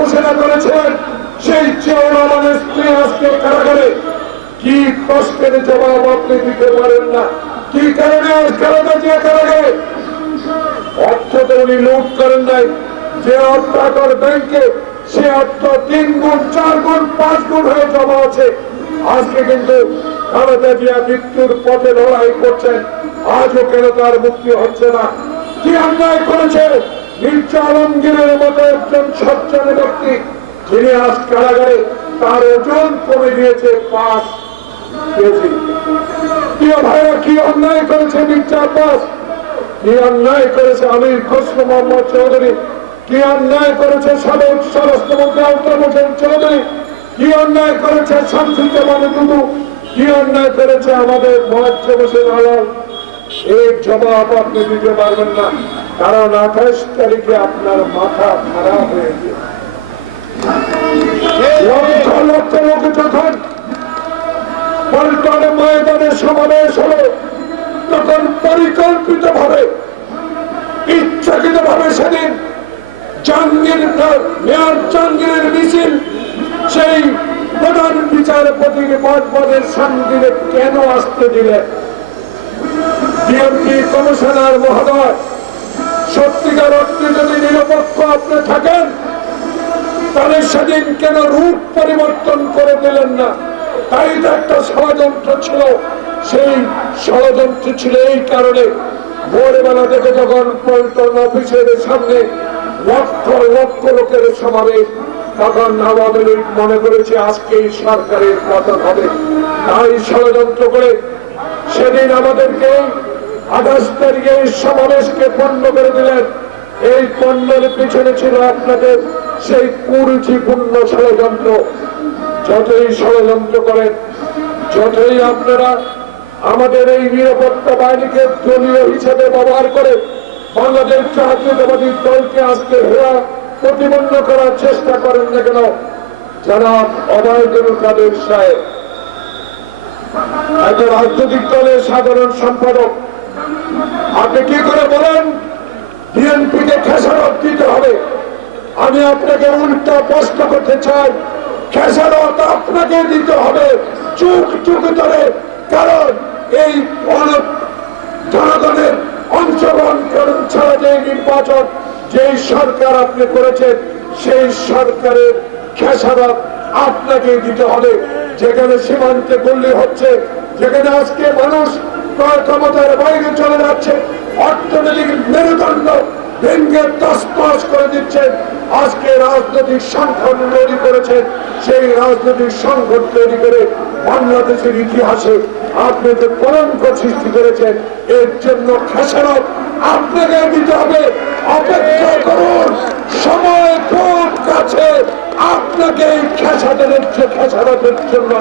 ঘোষণা করেছেন সেই জিয়াউর রহমানের স্ত্রী আজকে কারাগারে। কি প্রশ্নের জবাব আপনি দিতে পারেন না? কি কারণে আজ খালেদা জিয়া কারাগারে? অর্থ তো উনি লুট করেন নাই। যে অর্থ আপনার ব্যাংকে, সে অর্থ 3 গুণ 4 গুণ 5 গুণ হয়ে জমা আছে। আজকে কিন্তু খালেদা জিয়া মৃত্যুর পথে লড়াই করছেন, আজও কেন তার মুক্তি হচ্ছে না? কি অন্যায় করেছে মির্জা আলমগীরের মতো একজন সজ্জন ব্যক্তি, যিনি আজ কারাগারে, তার ওজন কমে গিয়েছে 5 কেজি। প্রিয় ভাইরা, কি অন্যায় করেছে মির্জা আব্বাস, কি অন্যায় করেছে আমির খসরু মোহাম্মদ চৌধুরী, কি অন্যায় করেছে সাবেক স্বরাষ্ট্রমন্ত্রী আলতাফ হোসেন চৌধুরী, কি অন্যায় করেছে শামসুজ্জামান টুটু, কি অন্যায় করেছে আমাদের মোয়াজ্জেম হোসেন আলম? এই জবাব আপনি দিতে পারবেন না, কারণ 28 তারিখে আপনার মাথা খারাপ হয়ে গেছে। লক্ষ লক্ষ লোক যখন পল্টন ময়দানে সমাবেশ হলো, তখন পরিকল্পিত ভাবে, ইচ্ছাকৃত ভাবে সেদিন মেয়র জাহাঙ্গীরের মিছিল সেই প্রধান বিচারপতির পদের সামনে কেন আসতে দিলেন? বিএনপি কমিশনার মহোদয়, সত্যিকার অর্থে যদি নিরপেক্ষ আপনি থাকেন, তাহলে সেদিন কেন রূপ পরিবর্তন করে দিলেন না? তাই তো একটা ষড়যন্ত্র ছিল। সেই ষড়যন্ত্র ছিল এই কারণে, ভোরবেলা থেকে যখন পল্টন অফিসের সামনে লক্ষ লক্ষ লোকের সমাবেশ, তখন আওয়ামী লীগ মনে করেছে আজকেই সরকারের পতন হবে। তাই ষড়যন্ত্র করে সেদিন আমাদেরকে 28 তারিখে সমাবেশকে পণ্ড করে দিলেন। এই পণ্যের পিছনে ছিল আপনাদের সেই কুরুচিপূর্ণ ষড়যন্ত্র। যতই ষড়যন্ত্র করেন, যতই আপনারা আমাদের এই নিরাপত্তা বাহিনীকে দলীয় হিসেবে ব্যবহার করে বাংলাদেশ জাতীয়তাবাদী দলকে আজকে হেরা প্রতিবন্ধ করার চেষ্টা করেন না কেন, জনাব ওবায়দুল কাদের সাহেব, একটা রাজনৈতিক দলের সাধারণ সম্পাদক, আপনি কি করে বলেন বিএনপিকে খেসারত দিতে হবে? আমি আপনাকে উল্টা প্রশ্ন করতে চাই, খেসারত আপনাকে দিতে হবে যুগ যুগ ধরে, কারণ এই জনগণের অংশগ্রহণ ছাড়া যে নির্বাচন, যেই সরকার আপনি করেছেন, সেই সরকারের খেসারত আপনাকে দিতে হবে। যেখানে সীমান্তে গুলি হচ্ছে, যেখানে আজকে মানুষ ক্ষমতার বাইরে চলে যাচ্ছে, অর্থনৈতিক মেরুদণ্ড ভেঙ্গে তছনছ করে দিচ্ছে, আজকে রাজনৈতিক সংগঠন তৈরি করেছেন, সেই রাজনৈতিক সংগঠন তৈরি করে বাংলাদেশের ইতিহাসে আপনি যে কলঙ্ক সৃষ্টি করেছেন, এর জন্য খেসারত আপনাকে দিতে হবে। অপেক্ষা করুন, সময় খুব কাছে, আপনাকে এই খেসারতের জন্য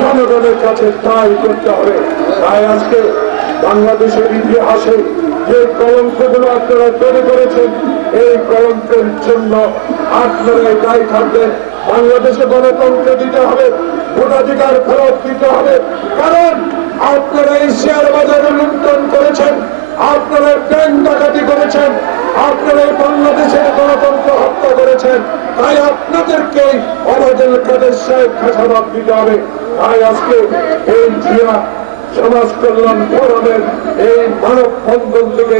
জনগণের কাছে দায়ী করতে হবে। তাই আজকে বাংলাদেশের ইতিহাসে যে কলঙ্কগুলো আপনারা তৈরি করেছেন, এই কলঙ্কের জন্য আপনারা দায়ী থাকবেন। বাংলাদেশে গণতন্ত্র দিতে হবে, ভোটাধিকার ফেরত দিতে হবে, কারণ আপনারা এই শেয়ার বাজারে লুণ্ঠন করেছেন, আপনারা ব্যাংক ডাকাতি করেছেন, আপনারা বাংলাদেশের গণতন্ত্র হত্যা করেছেন। তাই আপনাদেরকে ওবায়দুল কাদের সাহেব খেসারত দিতে হবে। তাই আজকে এই জিয়া সমাজ কল্যাণ ফোরামের এই মানববন্ধন থেকে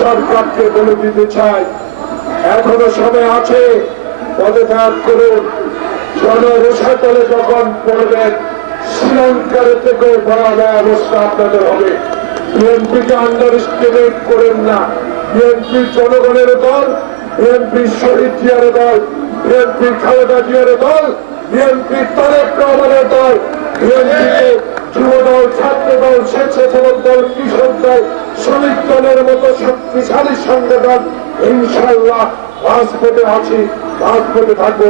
সরকারকে বলে দিতে চাই, এখনো সময় আছে, পদত্যাগ করুন। জনরোষাতলে যখন পড়বেন, শ্রীলঙ্কার থেকেও ভয়াবহ অবস্থা আপনাদের হবে। বিএনপিকে আন্ডার এস্টিমেট করেন না। বিএনপি জনগণের দল, বিএনপি শহীদ জিয়ার দল, বিএনপি খালেদা জিয়ার দল, বিএনপি তারেক রহমানের দল, বিএনপিকে যুব দল, ছাত্র দল, স্বেচ্ছাসেবক দল, কৃষক দল, শ্রমিক দলের মতো শক্তিশালী সংগঠন ইনশাআল্লাহ রাজপথে আছি, রাজপথে থাকবো।